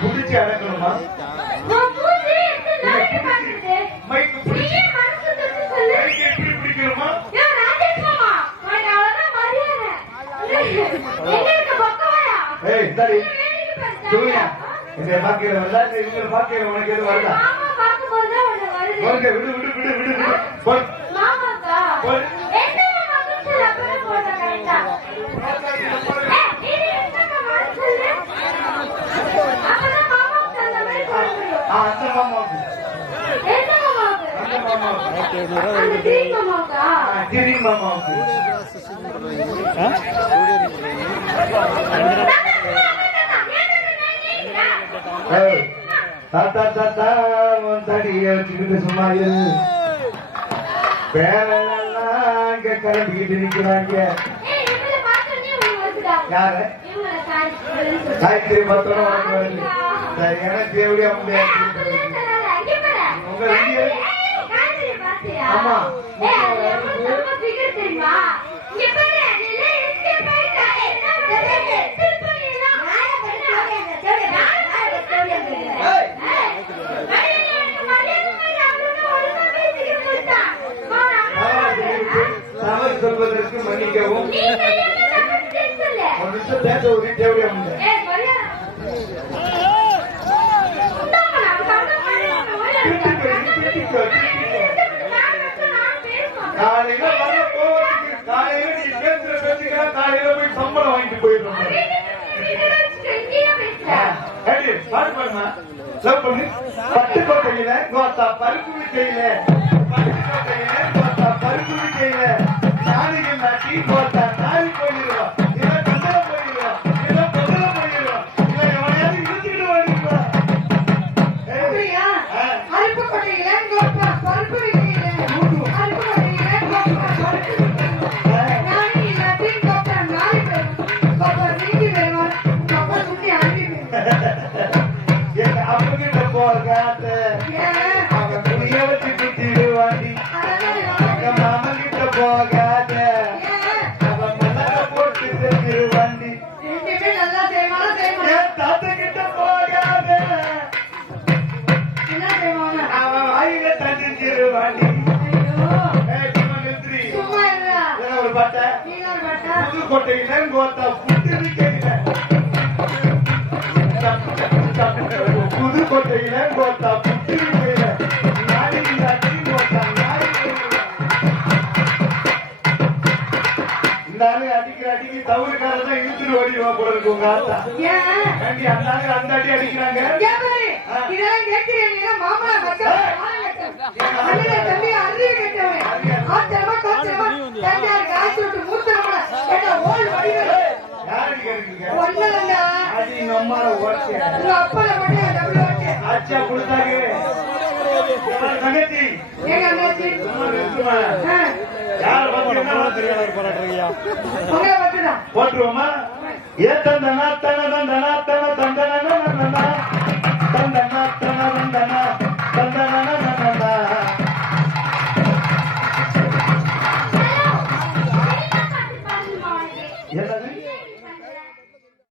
புடிச்சு அடக்கணுமா மைக்கு புடிச்சு. மைக்கு எப்படி பிடிக்கணுமா? ஏய் இந்தாடி. சூர்யா இந்த பாக்கிற வரல? இவங்க பாக்கிற உனக்கு எது வரல விடு விடு விடு விடு விடு. தாத்தா தாத்தா உன் தடியை வச்சுக்கிட்டு சும்மா இரு. பேரெல்லாம் கிளம்பிக்கிட்டு நிக்கிறாங்க. யாரு? காய்கறி பத்திரம் எனக்கு உங்க ஆமா. தெரியுமா? சொல்வதற்கு மன்னிக்கவும். பேச ஒரு தேவையா முடியாது காலையில வர போவதுக்கு காலையில நீ பேசுற பேச்சுக்கலாம் காலையில போய் சம்பளம் வாங்கிட்டு போயிடுறோம். பட்டுக்கோட்டையில கோத்தா பருப்பு பட்டுக்கோட்டையில கோத்தா நாட்டி கோத்தா போகாத அவன் துணிய வச்சு குத்திடுவாண்டி எங்க மாமன் கிட்ட போகாத. அவன் மலர போட்டு செஞ்சிருவாண்டி தாத்தா கிட்ட போகாத. அவன் வாயில தஞ்சிருவாண்டி ஒரு புதுக்கோட்டையில கோத்தா புட்டு விற்கிறீங்க புதுக்கோட்டையில கோத்தா புட்டு விற்கிறீங்க நாளைக்கு இழுத்துட்டு ஓடிடுவா போல இருக்கு உங்க ஆத்தா அந்த அந்த அடி அடிக்கிறாங்க இதெல்லாம் கேட்கிறேன் மாமா தம்பி கேட்டவன் அண்ணாச்சி சும்மா நிறுத்துமா ஆ, யார்